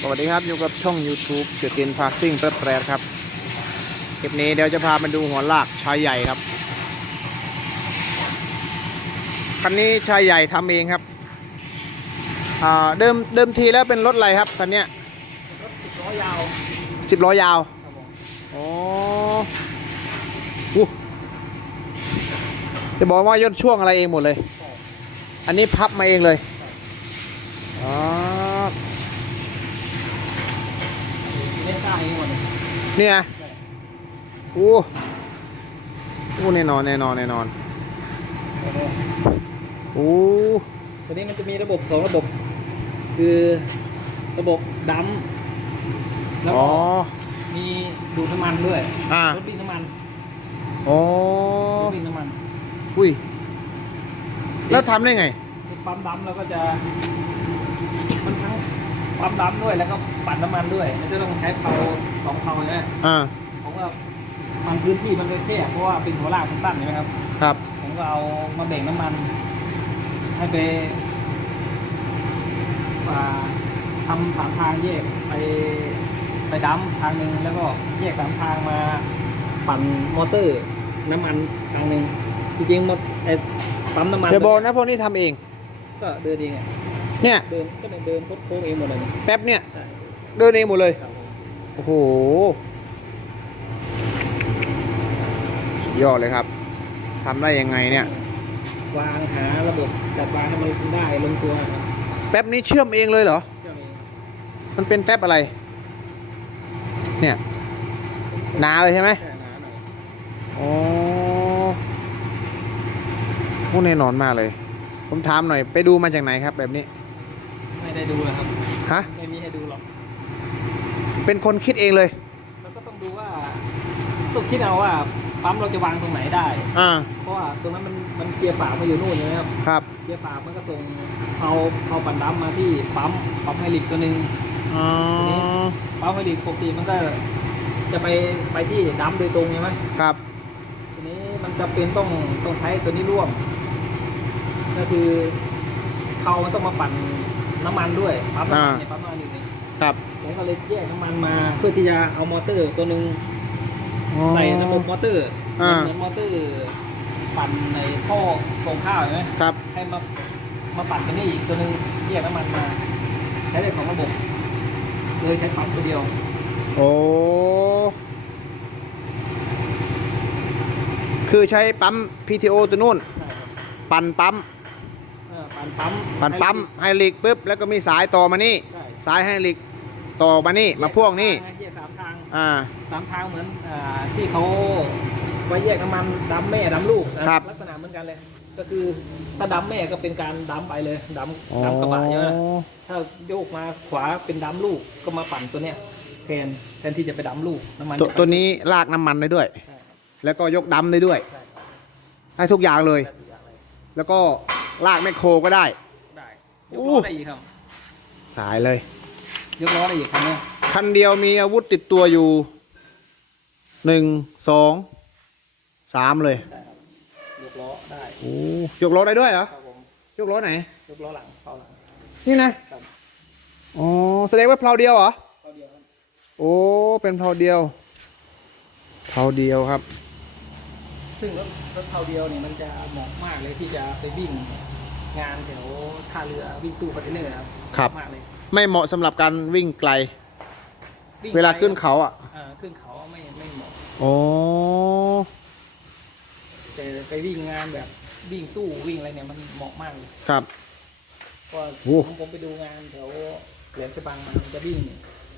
สวัสดีครับอยู่กับช่อง YouTube เสือกินพาซิ่งเปิดแปรครับคลิปนี้เดี๋ยวจะพามาดูหัวลากชายใหญ่ครับคันนี้ชายใหญ่ทำเองครับอ่าเดิมเดิมทีแล้วเป็นรถอะไรครับคันเนี้ยล้อยาวสิบล้อยาวครับผมอ๋ออู้จะบอกว่ายดช่วงอะไรเองหมดเลย อันนี้พับมาเองเลย อ๋อ เล่นได้เองหมด เลยเนี่ยอู้อู้แน่นอนแน่นอนแน่นอนอู้ตัวนี้มันจะมีระบบสองระบบ คือระบบดัมป์แล้วอ๋อก็มีดูดน้ำมันด้วยอ่ารถดินน้ำมันอ๋อรถดินน้ำมัน อุ้ย แล้วทำได้ไงคือปั๊มดัมป์แล้วก็จะมันทั้ง ปั๊มดัมป์ด้วยแล้วก็ปั่นน้ำมันด้วยมันจะต้องใช้เผาสองเผาใช่ไหมอ่าผมก็มันพื้นที่มันเลยแคบเพราะว่าเป็นหัวลากมันสั้นใช่ไหมครับ ครับ ผมก็เอามาแบ่งน้ำมัน ให้ไปอ่าทำสามทางแยกไปไปดัมทางหนึ่งแล้วก็แยกสามทางมาปั่นมอเตอร์ น้ำมันทางหนึ่งจริงๆมอไอ้ปั๊มน้ำมันเดี๋ยวบอกนะพวกนี้ทำเอง ก็เดินเองอะ เนี่ยเดินก็เดินโค้งๆเองหมดเลยนะแป๊บเนี่ยใช่เดินเองหมดเลยครับผมโอ้โหสุดยอดเลยครับทำได้ยังไงเนี่ยวางหาระบบจัดวางให้มันได้ลงตัวครับแป๊บนี้เชื่อมเองเลยเหรอเจ้าเองมันเป็นแป๊บอะไร เนี่ยหนาเลยใช่ไหมแค่หนาหน่อยอ๋อโอ้แน่นอนมากเลย ผมถามหน่อยไปดูมาจากไหนครับแบบนี้ ไม่ได้ดูนะครับ ฮะ ไม่มีให้ดูหรอก เป็นคนคิดเองเลย แล้วก็ต้องดูว่าต้องคิดเอาว่าปั๊มเราจะวางตรงไหนได้ อ่า เพราะว่าตรงนั้นมันมันเกียร์ฝากมาอยู่นู่นใช่ไหมครับ ครับ เกียร์ฝากมันก็ตรงเอาเอาปั่นดัมมาที่ปั๊มปั๊มไฮลิกตัวหนึ่งอ๋อ ปั๊มไฮลิกปกติมันก็จะไปไปที่ดัมโดยตรงใช่ไหมครับ ทีนี้มันจะเป็นต้องต้องใช้ตัวนี้ร่วม ก็คือเขามันต้องมาปั่น น้ำมันด้วยปั๊มน้ำมันเนี่ยปั๊มน้ำมันอีกนี่ครับผมก็เลยแยกน้ำมันมาเพื่อที่จะเอามอเตอร์ตัวหนึ่งใส่ระบบมอเตอร์อ่าเหมือนมอเตอร์ปั่นในท่อส่งข้าวใช่ไหมครับให้มามาปั่นตัวนี้อีกตัวหนึงแยกน้ำมันมาใช้ได้สองระบบเลยใช้ปั๊มตัวเดียว โอ้คือใช้ปั๊ม PTO ตัวนู่นใช่ครับปั่นปั๊มเออ ปั่นปั๊มปั่นปั๊มไฮลิกปุ๊บแล้วก็มีสายต่อมานี่ ใช่ สายไฮลิกต่อมานี่มาพ่วงนี่แยกสามทางอ่า สามทางเหมือนอ่าที่เขาไว้แยกน้ำมันดำแม่ดำลูกนะครับ ลักษณะเหมือนกันเลย ก็คือถ้าดำแม่ก็เป็นการดำไปเลยดำดำกระบะใช่ไหมถ้าโยกมาขวาเป็นดัมลูกก็มาปั่นตัวเนี้ยแทนแทนที่จะไปดัมลูกน้ำมันตัวจะตัวนี้ลากน้ำมันได้ด้วย ใช่ครับแล้วก็ยกดำได้ด้วย ใช่ครับให้ทุกอย่างเลยได้ทุกอย่างเลยแล้วก็ ลากแมคโครก็ได้ ได้ยอู้กล้อได้อีกครับสายเลย ยกล้อได้อีกครับเนี่ยคันเดียวมีอาวุธติดตัวอยู่หนึ่งสองสามเลยได้ครับยกล้อได้โอ้ยกล้อได้ด้วยเหรอครับผมยกล้อไหน ยกล้อหลังเข้าหลัง นี่นะครับ อ๋อแสดงว่าเพลาเดียวเหรอเข้าเดียวครับโอ้ เป็นเพลาเดียวเพลาเดียวครับ ซึ่งรถรถเท่าเดียวเนี่ยมันจะเหมาะมากเลยที่จะไปวิ่ง งานแถวท่าเรือวิ่งตู้คอนเทนเนอร์ครับครับ มากเลยไม่เหมาะสำหรับการวิ่งไกล งเวลาขึ้นเขาอะเอ่อขึ้นเขาไม่ไม่เหมาะโอ้แต่ไปวิ่งงานแบบวิ่งตู้วิ่งอะไรเนี่ยมันเหมาะมากเลยครับ ก็โอ้ ผมผมไปดูงานแถวแหลมฉบังมามันจะวิ่ง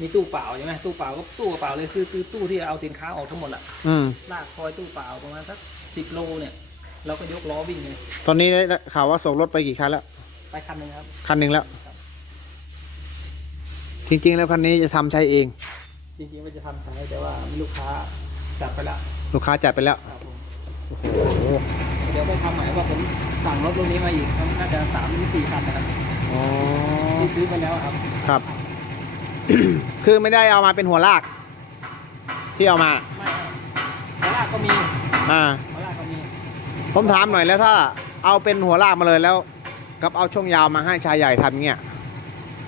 มีตู้เปล่าใช่ไหมตู้เปล่าก็ตู้เปล่าเลยคือคือตู้ที่เอาสินค้าออกทั้งหมดอะ อืม ลากคอยตู้เปล่าประมาณสักสิบโลเนี่ย เราก็ยกล้อวิ่งเลยตอนนี้ได้ข่าวว่าส่งรถไปกี่คันแล้ว ไปคันหนึ่งครับ คันหนึ่งแล้วครับจริง ๆ แล้วคันนี้จะทำใช้เอง จริงๆว่าจะทำใช้แต่ว่ามีลูกค้าจัดไปละลูกค้าจัดไปแล้วครับผมโอ้โหเดี๋ยวไปทำใหม่ว่าผมสั่งรถรุ่นนี้มาอีกน่าจะสามหรือสี่คันนะครับอ๋อที่ซื้อไปแล้วครับ ครับ คือไม่ได้เอามาเป็นหัวลาก ที่เอามาไม่มาลากก็มี อ่ามาลากก็มี ผมถามหน่อยแล้วถ้า เอาเป็นหัวลากมาเลยแล้ว กับเอาช่วงยาวมาให้ชายใหญ่ทำเงี้ย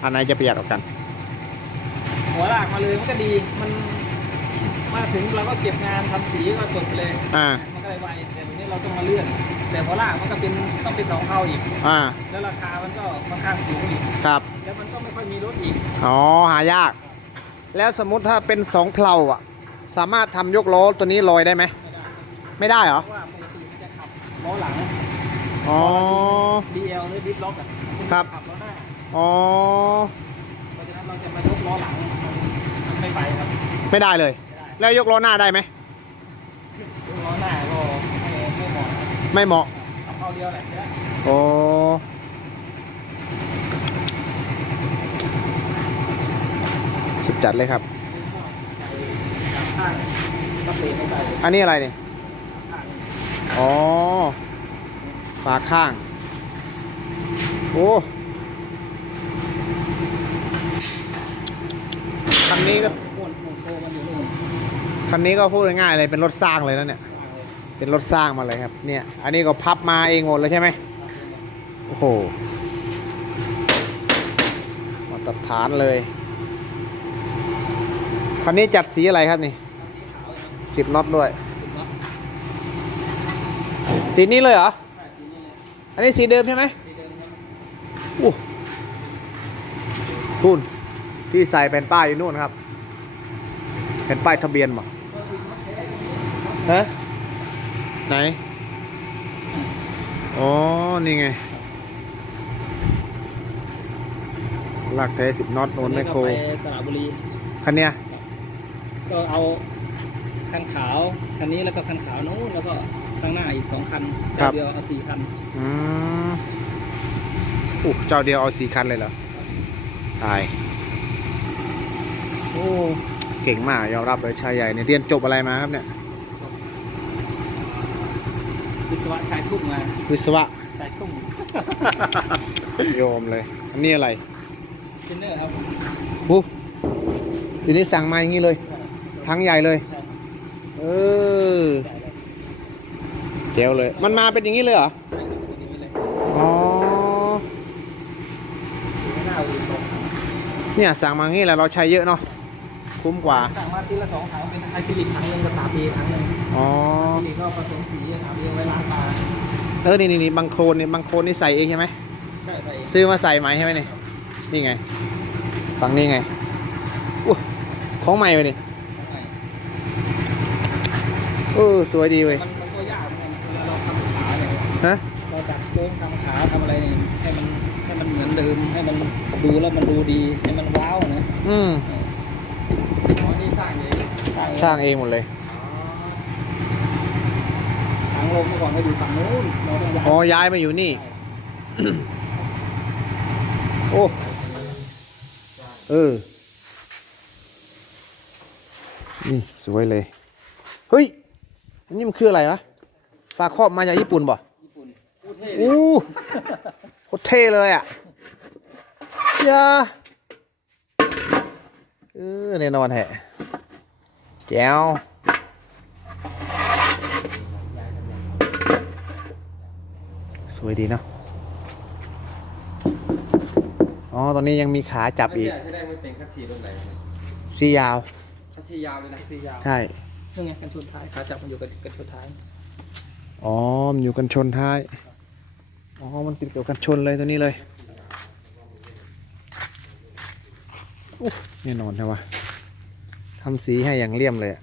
อันไหนจะประหยัดกว่ากัน หัวลากมาเลยมันก็ดีมันมาถึงเราก็เก็บงานทำสีก็จบไปเลยอ่า มันก็เลยไวแต่ทีนี้เราต้องมาเลื่อน แต่หัวลากมันก็เป็นต้องเป็นสองเท่าอีก อ่า แล้วราคามันก็ค่อนข้างสูงอีก ครับ แล้วมันก็ไม่ค่อยมีรถอีกอ๋อ หายาก แล้วสมมุติถ้าเป็นสองเพลาอะ สามารถทำยกล้อตัวนี้ลอยได้ไหม ไม่ได้ไม่ได้เหรอเพราะว่าปกติมันจะขับ ล้อหลังอ๋อ DL หรือดิฟล็อกอะมันครับ ขับล้อหน้าอ๋อ เพราะฉะนั้นเราจะมายกล้อหลังมันมันไม่ไปครับไม่ได้เลย ไม่ได้แล้วยกล้อหน้าได้ไหม ยกล้อหน้าก็ไม่ไม่เหมาะครับไม่เหมาะ ขับเข้าเดียวแหละเนี่ยโอ้สุดจัดเลยครับ ข้างก็เปลี่ยนไม่ได้เลยอันนี้อะไรเนี่ยข้าง อ๋อ ฝาข้าง โอ้คันนี้ก็คันนี้ก็พูดง่ายๆเลยเป็นรถสร้างเลยนะเนี่ย เป็นรถสร้างมาเลยครับ เนี่ย อันนี้ก็พับมาเองหมดเลยใช่ไหมโอ้โห มาตรฐานเลย คันนี้จัดสีอะไรครับนี่ สิบน็อตด้วย สีนี้เลยเหรอใช่สีนี้เลยอันนี้สีเดิมใช่ไหมสีเดิมครับอู้ทุนที่ใส่เป็นป้ายอยู่นู่นครับเป็นป้ายทะเบียนบ่ฮะไหน อ๋อ นี่ไงลากแท้สิบน็อตโน้นไมโครไปสระบุรี คันเนี้ย ก็เอาคันขาว คันนี้แล้วก็คันขาวนู้นแล้วก็ ข้างหน้าอีกสองคันเจ้าเดียวเอาสี่คันอืมอู้เจ้าเดียวเอาสี่คันเลยเหรอตายโอ้เก่งมากยอมรับเลยชายใหญ่เนี่ยเรียนจบอะไรมาครับเนี่ยวิศวะชายทุ่งมาวิศวะชายทุ่งโยมเลยอันนี้อะไรเทรนเนอร์ครับอู้ทีนี้สั่งมาอย่างนี้เลย ทั้งใหญ่เลยใช่ครับเออเจ๋วเลย มันมาเป็นอย่างนี้เลยเหรอใช่ครับอย่างนี้เลยอ๋อไม่น่าอูสองถังเนี่ยสั่งมาอย่างนี้แหละเราใช้เยอะเนาะ คุ้มกว่า สั่งมาทีละสองถังเป็นไอพิลิกถังหนึ่งกับสามปีถังหนึ่งอ๋อไอพิลิกก็ผสมสีสามปีไว้ล้างตา เออ นี่นี่นี่บางโคลนนี่บางโคลนนี่ใส่เองใช่ไหมใช่ใส่เองซื้อมาใส่ไหมใช่ไหมนี่ นี่ไง ฝั่งนี้ไงอู้ของใหม่เลยนี่ข้างในเออสวยดีเว้ย ดัดโค้งทำขาทำอะไรเนี่ยให้มันให้มันเหมือนเดิมให้มันดูแล้วมันดูดีให้มันว้าวนะอืมอ๋อนี่สร้างเองสร้างเองช่างเองหมดเลยทางลงเมื่อก่อนก็อยู่ฝั่งนู้นเราต้องย้ายอ๋อย้ายมาอยู่นี่ โอ้เออนี่สวยเลย เฮ้ยอันนี้มันคืออะไรวะฝาครอบมาจากญี่ปุ่นบ่ญี่ปุ่นพูดเท่เลย อู้โคตรเท่เลยอะยาเออแน่นอนแฮะแจ๋วสวยดีเนาะอ๋อ ตอนนี้ยังมีขาจับอีกที่ได้มันเป็นคัสซีรุ่นไหนซียาวคัสซียาวเลยนะสียาว ใช่นี่ไงกันชนท้ายขาจับมันอยู่กับกันชนท้าย อ๋อ มันอยู่กันชนท้าย อ๋อ มันติดกับกันชนเลยตัวนี้เลยอุ๊ยแน่นอนใช่ปะทำสีให้อย่างเลี่ยมเลยอะ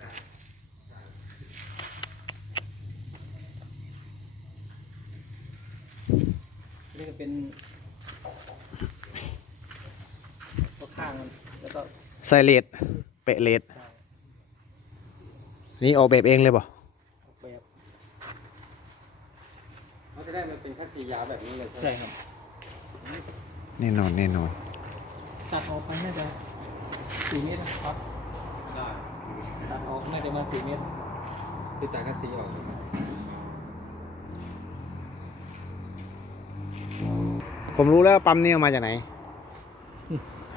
นี่ก็เป็นตัวข้างมันแล้วก็ใส่เลดเปะเลดนี่ออกแบบเองเลยป่ะ แบบ เขาจะได้มันเป็นคั สซียาวแบบนี้เลยใช่ไหมใช่ครับแน่นอนแน่นอนตัดออกไปน่าจะสี่เมตรนะครับได้ตัดออกน่าจะมาสี่เมตรคือตัดคัสซีออกเลยผมรู้แล้วปั๊มนี่เอามาจากไหน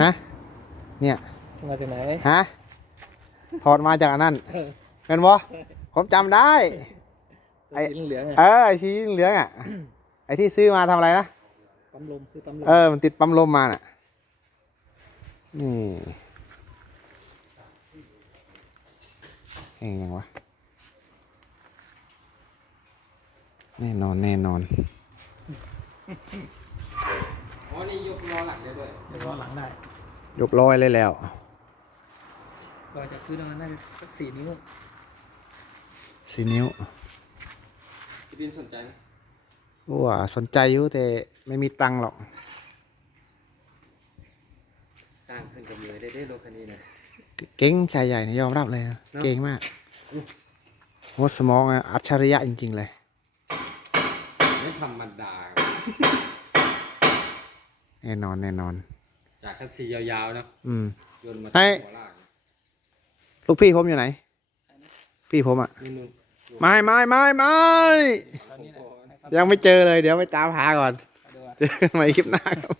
ฮะ เนี่ย มาจากไหนฮะ ถอดมาจากอันนั้นเออเป็นบ่ผมจำได้ไอ้ไอ้สีเหลืองๆไงเออไอชี้เหลืองอะไอที่ซื้อมาทำอะไรนะ ปั๊มลมซื้อปั๊มลม เออ มันติดปั๊มลมมาน่ะ นี่แห้งยังวะ แน่นอนแน่นอน อ๋อ นี่ยกล้อหลังได้ด้วยเดี๋ยวรอหลังได้ ยกร้อยเลยแล้ว ก็จะพื้นประมาณน่าจะสักสี่นิ้ว สี่นิ้ว พี่บินสนใจไหม ว่าสนใจอยู่แต่ไม่มีตังค์หรอก สร้างขึ้นกับมือได้ได้รถคันนี้นะ เก่งชายใหญ่นี่ยอมรับเลยนะเนอะเก่งมากหัวสมองอะอัจฉริยะจริง ๆ เลย ไม่ธรรมดาแน่นอนแน่นอน จากคันซียาวๆเนอะอืม โยนมาให้หัวลากลูกพี่ผมอยู่ไหน พี่ผมอะนู่นไม่ไม่ไม่ไม่ตอนนี้นะ ยังไม่เจอเลย เดี๋ยวไปตามหาก่อนดูว่าเจอกันใหม่คลิปหน้าครับ